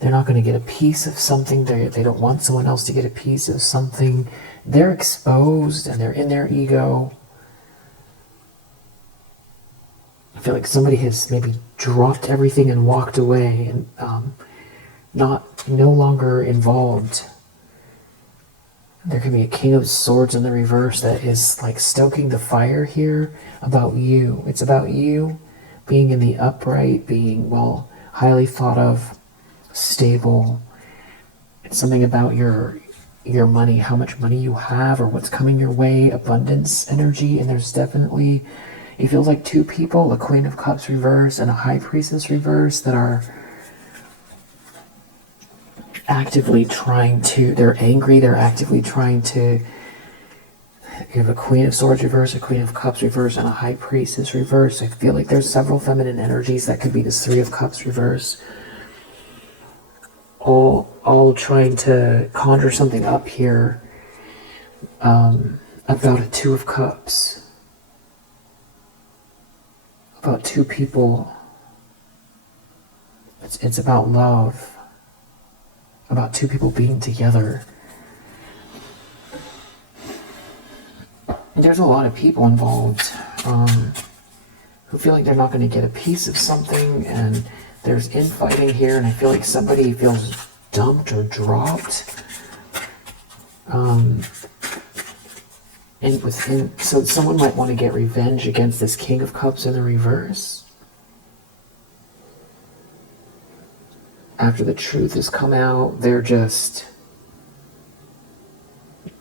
They're not going to get a piece of something. They don't want someone else to get a piece of something. They're exposed and they're in their ego. I feel like somebody has maybe dropped everything and walked away and no longer involved. There can be a King of Swords in the reverse that is like stoking the fire here about you. It's about you being in the upright, being, well, highly thought of, stable. It's something about your money, how much money you have or what's coming your way, abundance energy. And there's definitely, it feels like two people, a Queen of Cups reverse and a High Priestess reverse, that are actively trying to, they're angry, they're actively trying to, you have a Queen of Swords reverse, a Queen of Cups reverse, and a High Priestess reverse. I feel like there's several feminine energies. That could be this Three of Cups reverse. All trying to conjure something up here about a Two of Cups. About two people. It's about love. About two people being together. There's a lot of people involved who feel like they're not going to get a piece of something, and there's infighting here, and I feel like somebody feels dumped or dropped. So someone might want to get revenge against this King of Cups in the reverse. After the truth has come out, they're just,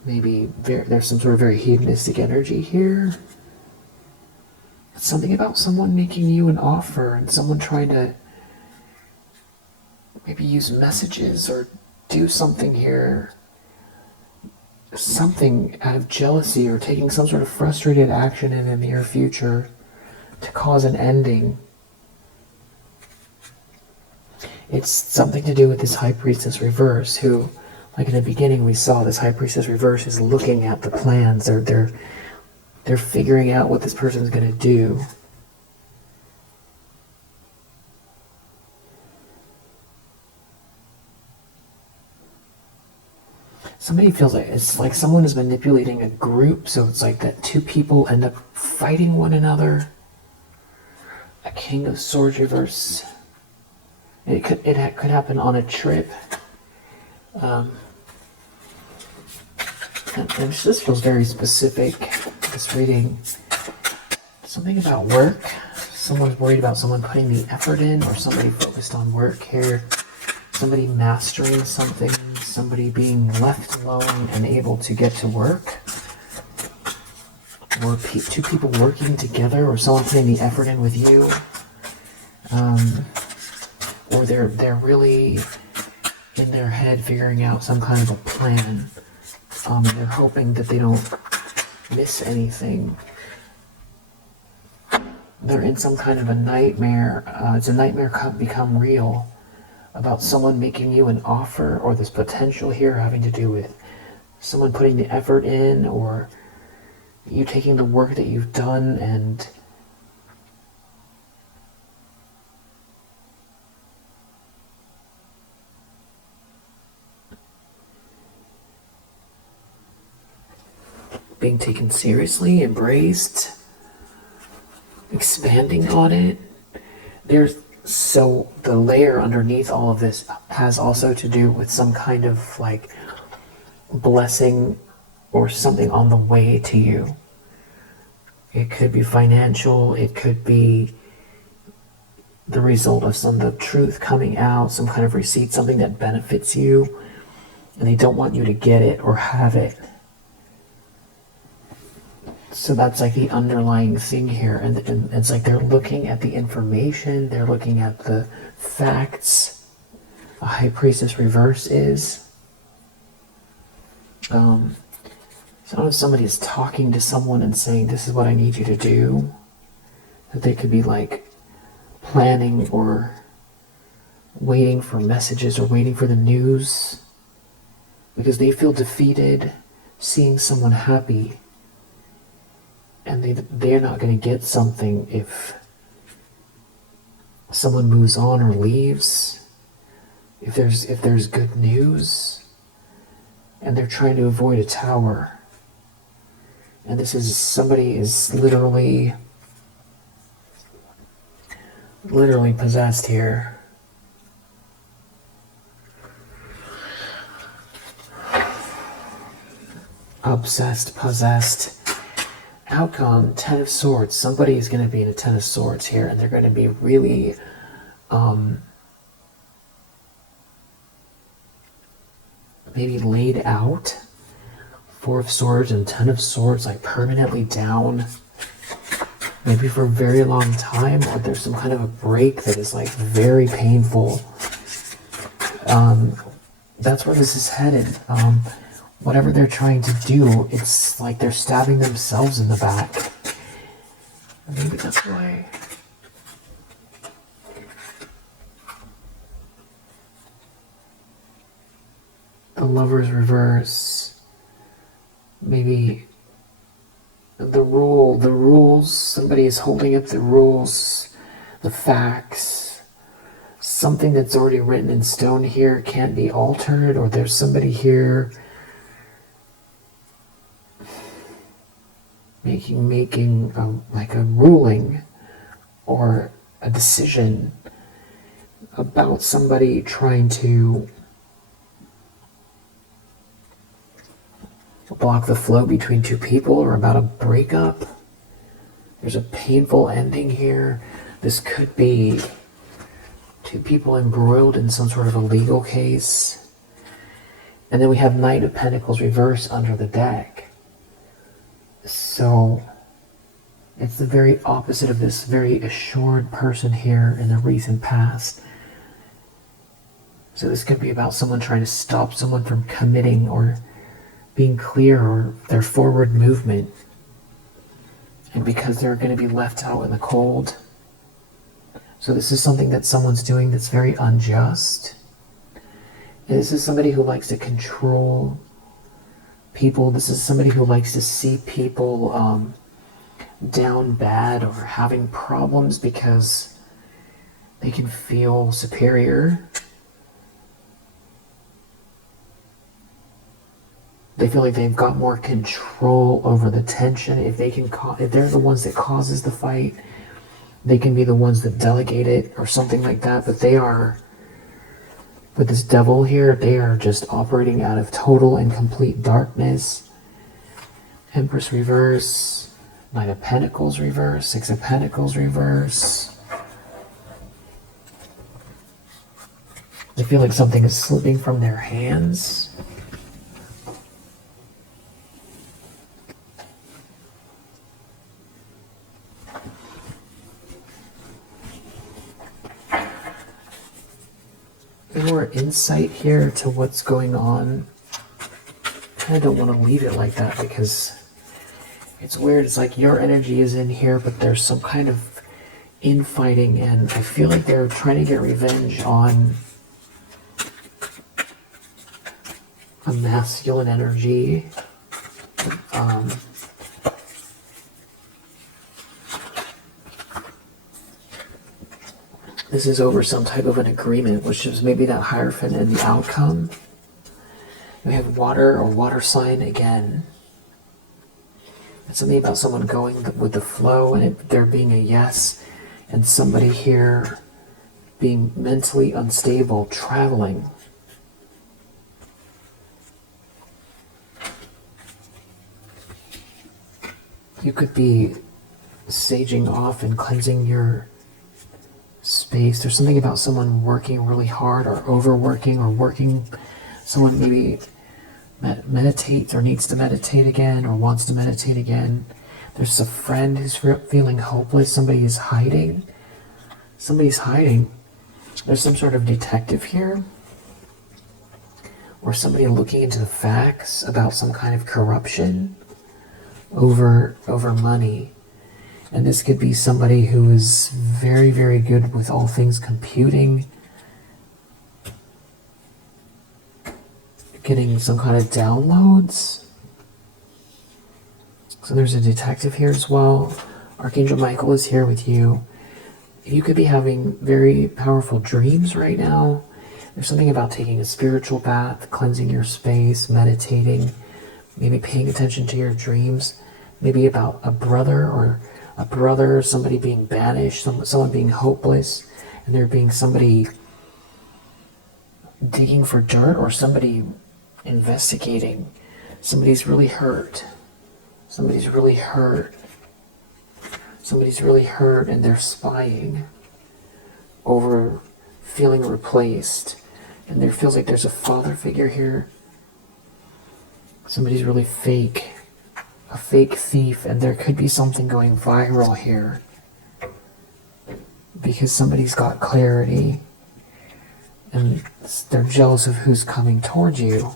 maybe there's some sort of very hedonistic energy here. It's something about someone making you an offer and someone trying to maybe use messages or do something here. Something out of jealousy or taking some sort of frustrated action in the near future to cause an ending. It's something to do with this High Priestess reverse who, like in the beginning we saw, this High Priestess reverse is looking at the plans. They're figuring out what this person's going to do. Somebody feels like it's like someone is manipulating a group, so it's like that two people end up fighting one another. A King of Swords reverse. It could happen on a trip. And this feels very specific, this reading. Something about work. Someone's worried about someone putting the effort in, or somebody focused on work here. Somebody mastering something, somebody being left alone and able to get to work. Or two people working together, or someone putting the effort in with you. Or they're really in their head figuring out some kind of a plan. And they're hoping that they don't miss anything. They're in some kind of a nightmare. It's a nightmare become real about someone making you an offer, or this potential here having to do with someone putting the effort in, or you taking the work that you've done and being taken seriously, embraced, expanding on it. So the layer underneath all of this has also to do with some kind of like blessing or something on the way to you. It could be financial, it could be the result of some of the truth coming out, some kind of receipt, something that benefits you, and they don't want you to get it or have it. So that's like the underlying thing here, and it's like they're looking at the information, they're looking at the facts. A High Priestess reverse is so I don't know if somebody is talking to someone and saying, this is what I need you to do, that they could be like planning or waiting for messages or waiting for the news because they feel defeated seeing someone happy, and they're not going to get something if someone moves on or leaves, if there's good news, and they're trying to avoid a tower. And this is somebody is literally possessed here. Obsessed, possessed. Outcome, Ten of Swords. Somebody is going to be in a Ten of Swords here, and they're going to be really maybe laid out. Four of Swords and Ten of Swords, like permanently down, maybe for a very long time, or there's some kind of a break that is like very painful. That's where this is headed. Whatever they're trying to do, it's like they're stabbing themselves in the back. Maybe that's why. The Lover's reverse. Maybe the rules, somebody is holding up the rules, the facts. Something that's already written in stone here can't be altered, or there's somebody here making like a ruling or a decision about somebody trying to block the flow between two people, or about a breakup. There's a painful ending here. This could be two people embroiled in some sort of a legal case. And then we have Knight of Pentacles reverse under the deck. So it's the very opposite of this very assured person here in the recent past. So this could be about someone trying to stop someone from committing or being clear, or their forward movement. And because they're going to be left out in the cold. So this is something that someone's doing that's very unjust. And this is somebody who likes to control people. This is somebody who likes to see people down bad or having problems because they can feel superior. They feel like they've got more control over the tension. If they're the ones that causes the fight, they can be the ones that delegate it or something like that. But they are, with this devil here, they are just operating out of total and complete darkness. Empress reverse, Knight of Pentacles reverse, Six of Pentacles reverse. I feel like something is slipping from their hands. More insight here to what's going on. I don't want to leave it like that because it's weird. It's like your energy is in here, but there's some kind of infighting, and I feel like they're trying to get revenge on a masculine energy. This is over some type of an agreement, which is maybe that Hierophant and the outcome. We have water or water sign again. It's something about someone going with the flow and there being a yes, and somebody here being mentally unstable, traveling. You could be saging off and cleansing your space. There's something about someone working really hard or overworking or working. Someone maybe meditates or needs to meditate again or wants to meditate again. There's a friend who's feeling hopeless. Somebody is hiding. Somebody's hiding. There's some sort of detective here, or somebody looking into the facts about some kind of corruption over money. And this could be somebody who is very, very good with all things computing, getting some kind of downloads. So there's a detective here as well. Archangel Michael is here with you. You could be having very powerful dreams right now. There's something about taking a spiritual bath, cleansing your space, meditating, maybe paying attention to your dreams, maybe about a brother, somebody being banished, someone being hopeless, and there being somebody digging for dirt or somebody investigating. Somebody's really hurt. Somebody's really hurt. Somebody's really hurt and they're spying over feeling replaced. And there feels like there's a father figure here. Somebody's really fake. A fake thief, and there could be something going viral here. Because somebody's got clarity. And they're jealous of who's coming towards you.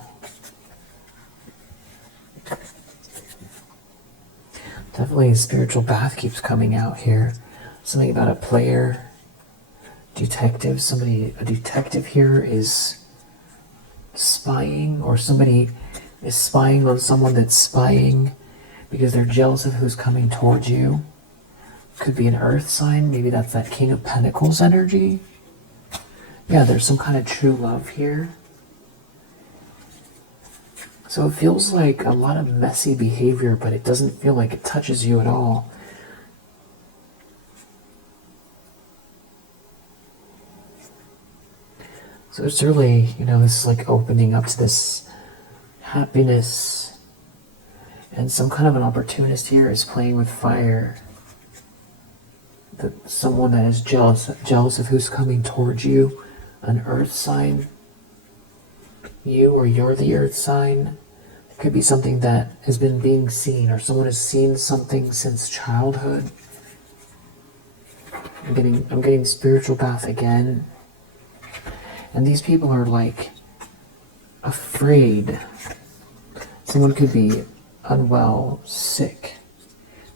Definitely a spiritual bath keeps coming out here. Something about a player, detective, a detective here is spying, or somebody is spying on someone that's spying because they're jealous of who's coming towards you. Could be an earth sign, maybe that's that King of Pentacles energy. Yeah, there's some kind of true love here. So it feels like a lot of messy behavior, but it doesn't feel like it touches you at all. So it's really, this is like opening up to this happiness. And some kind of an opportunist here is playing with fire. Someone that is jealous of who's coming towards you. An earth sign. You or you're the earth sign. It could be something that has been being seen, or someone has seen something since childhood. I'm getting spiritual bath again. And these people are like afraid. Someone could be unwell, sick.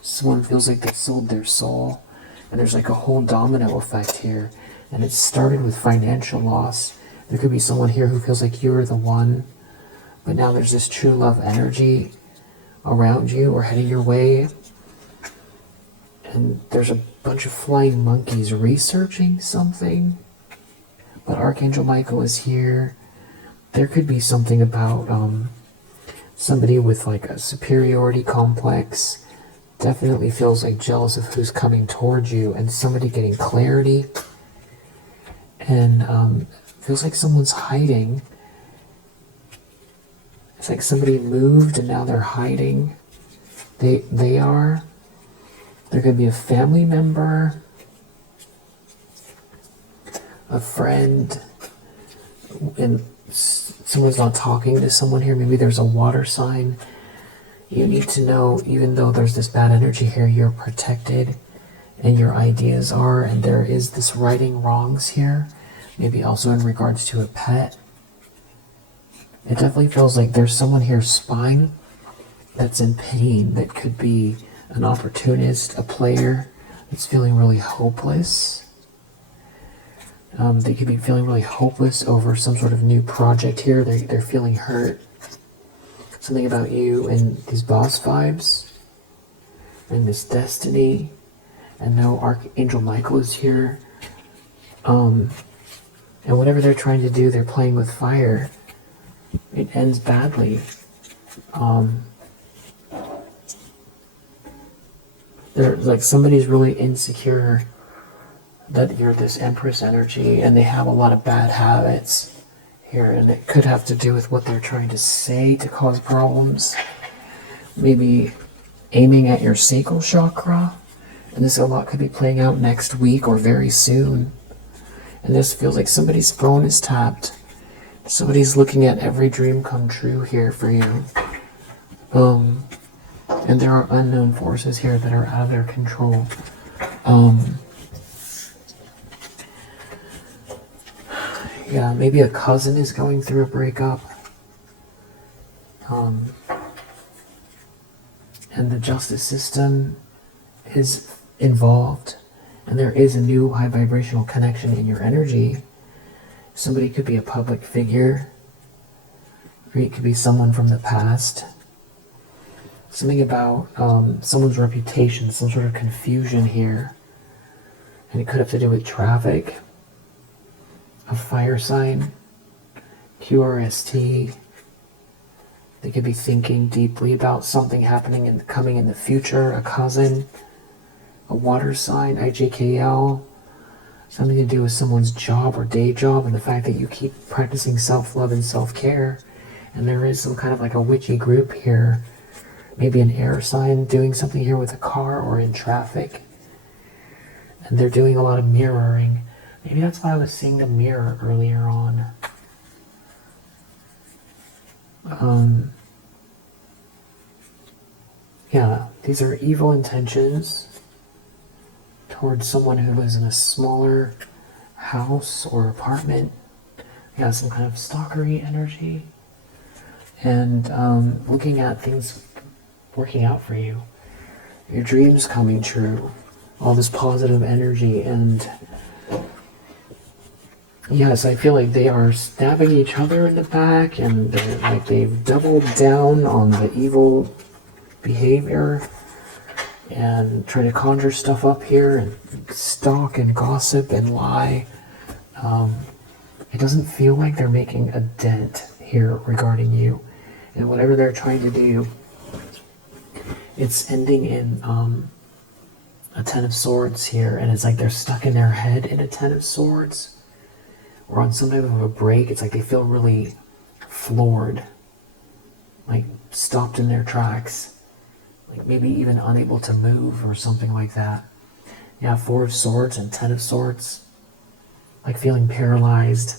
Someone feels like they sold their soul. And there's like a whole domino effect here. And it started with financial loss. There could be someone here who feels like you're the one, but now there's this true love energy around you or heading your way. And there's a bunch of flying monkeys researching something. But Archangel Michael is here. There could be something about somebody with like a superiority complex. Definitely feels like jealous of who's coming towards you, and somebody getting clarity. And feels like someone's hiding. It's like somebody moved and now they're hiding. They are. There could be a family member, a friend, and someone's not talking to someone here. Maybe there's a water sign. You need to know, even though there's this bad energy here, you're protected and your ideas are, and there is this righting wrongs here. Maybe also in regards to a pet. It definitely feels like there's someone here spying that's in pain. That could be an opportunist, a player that's feeling really hopeless. They could be feeling really hopeless over some sort of new project here. They're feeling hurt. Something about you and these boss vibes and this destiny. And now Archangel Michael is here. And whatever they're trying to do, they're playing with fire. It ends badly. They're like somebody's really insecure that you're this Empress energy, and they have a lot of bad habits here, and it could have to do with what they're trying to say to cause problems. Maybe aiming at your sacral chakra, and this a lot could be playing out next week or very soon. And this feels like somebody's phone is tapped. Somebody's looking at every dream come true here for you. And there are unknown forces here that are out of their control. Yeah, maybe a cousin is going through a breakup. And the justice system is involved. And there is a new high vibrational connection in your energy. Somebody could be a public figure. Or it could be someone from the past. Something about someone's reputation, some sort of confusion here. And it could have to do with traffic. A fire sign. QRST. They could be thinking deeply about something happening and coming in the future. A cousin. A water sign. IJKL. Something to do with someone's job or day job, and the fact that you keep practicing self-love and self-care. And there is some kind of like a witchy group here. Maybe an air sign doing something here with a car or in traffic. And they're doing a lot of mirroring. Maybe that's why I was seeing the mirror earlier on. Yeah, these are evil intentions towards someone who lives in a smaller house or apartment. Yeah, some kind of stalkery energy. And looking at things working out for you. Your dreams coming true. All this positive energy. And yes, I feel like they are stabbing each other in the back, and like they've doubled down on the evil behavior and try to conjure stuff up here and stalk and gossip and lie. It doesn't feel like they're making a dent here regarding you, and whatever they're trying to do, it's ending in a Ten of Swords here, and it's like they're stuck in their head in a Ten of Swords, or on some type of a break. It's like they feel really floored, like stopped in their tracks, like maybe even unable to move or something like that. Yeah, Four of Swords and Ten of Swords, like feeling paralyzed.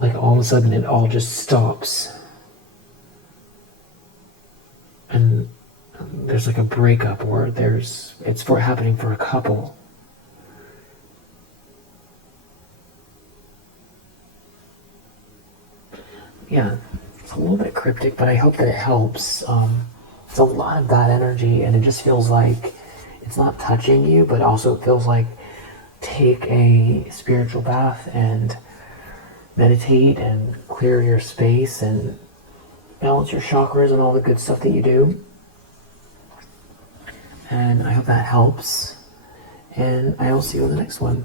Like all of a sudden it all just stops. And there's like a breakup, or it's happening for a couple. Yeah, it's a little bit cryptic, but I hope that it helps. It's a lot of bad energy, and it just feels like it's not touching you, but also it feels like take a spiritual bath and meditate and clear your space and balance your chakras and all the good stuff that you do. And I hope that helps. And I will see you in the next one.